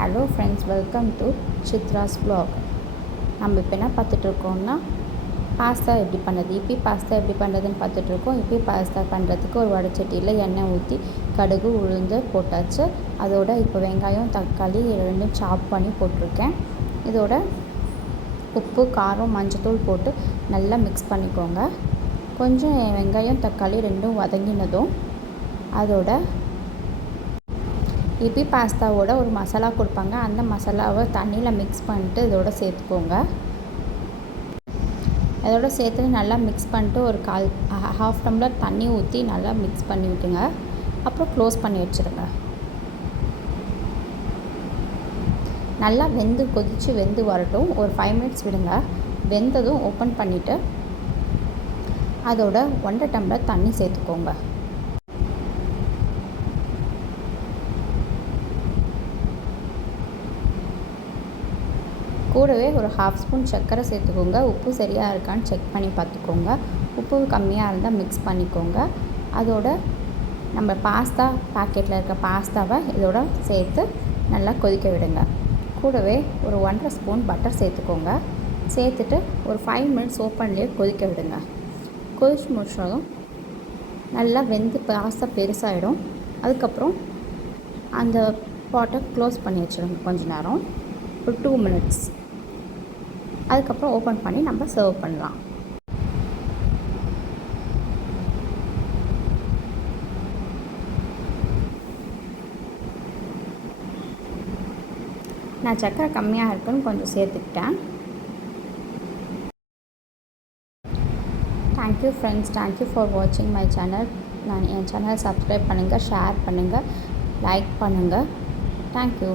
Hello friends, welcome to Chitra's vlog. நம்ம இப்போ என்ன பார்த்துட்ருக்கோம்னா பாஸ்தா எப்படி பண்ணுறது, இப்பி பாஸ்தா எப்படி பண்ணுறதுன்னு பார்த்துட்ருக்கோம். இப்பி பாஸ்தா பண்ணுறதுக்கு ஒரு வடைச்சட்டியில் எண்ணெய் ஊற்றி கடுகு உளுந்து போட்டாச்சு. அதோட இப்போ வெங்காயம் தக்காளி ரெண்டும் சாப் பண்ணி போட்டிருக்கேன். இதோட உப்பு காரம் மஞ்சத்தூள் போட்டு நல்லா மிக்ஸ் பண்ணிக்கோங்க. கொஞ்சம் வெங்காயம் தக்காளி ரெண்டும் வதங்கினதும் அதோட இப்பி பாஸ்தாவோட ஒரு மசாலா கொடுப்பாங்க. அந்த மசாலாவை தண்ணியில் மிக்ஸ் பண்ணிட்டு இதோட சேர்த்துக்கோங்க. இதோட சேர்த்து நல்லா மிக்ஸ் பண்ணிட்டு ஒரு ஹாஃப் டம்ளர் தண்ணி ஊற்றி நல்லா மிக்ஸ் பண்ணி விட்டுங்க. அப்புறம் க்ளோஸ் பண்ணி வச்சுருங்க. நல்லா கொதித்து வரட்டும். ஒரு 5 மினிட்ஸ் விடுங்க. வெந்ததும் ஓப்பன் பண்ணிவிட்டு அதோட 1.5 டம்ளர் தண்ணி சேர்த்துக்கோங்க. கூடவே ஒரு 1/2 ஸ்பூன் சர்க்கரை சேர்த்துக்கோங்க. உப்பு சரியாக இருக்கான்னு செக் பண்ணி பார்த்துக்கோங்க. உப்பு கம்மியாக இருந்தால் மிக்ஸ் பண்ணிக்கோங்க. அதோட நம்ம பாஸ்தா பாக்கெட்டில் இருக்க பாஸ்தாவை இதோட சேர்த்து நல்லா கொதிக்க விடுங்க. கூடவே ஒரு 1.5 ஸ்பூன் பட்டர் சேர்த்துக்கோங்க. சேர்த்துட்டு ஒரு 5 மினிட்ஸ் ஓப்பன்லேயே கொதிக்க விடுங்க. கொதிச்சு முடிச்சதும் நல்லா பாஸ்தா பெருசாகிடும். அதுக்கப்புறம் அந்த பாட்டை க்ளோஸ் பண்ணி வச்சுருங்க கொஞ்சம் நேரம், ஒரு 2 மினிட்ஸ். அதுக்கப்புறம் ஓப்பன் பண்ணி நம்ம சர்வ் பண்ணலாம். நான் சர்க்கரை கம்மியாக இருக்குன்னு கொஞ்சம் சேர்த்துக்கிட்டேன். தேங்க்யூ ஃப்ரெண்ட்ஸ், தேங்க்யூ ஃபார் வாட்சிங் my channel. N channel subscribe பண்ணுங்கள், ஷேர் பண்ணுங்கள், லைக் பண்ணுங்கள். தேங்க்யூ.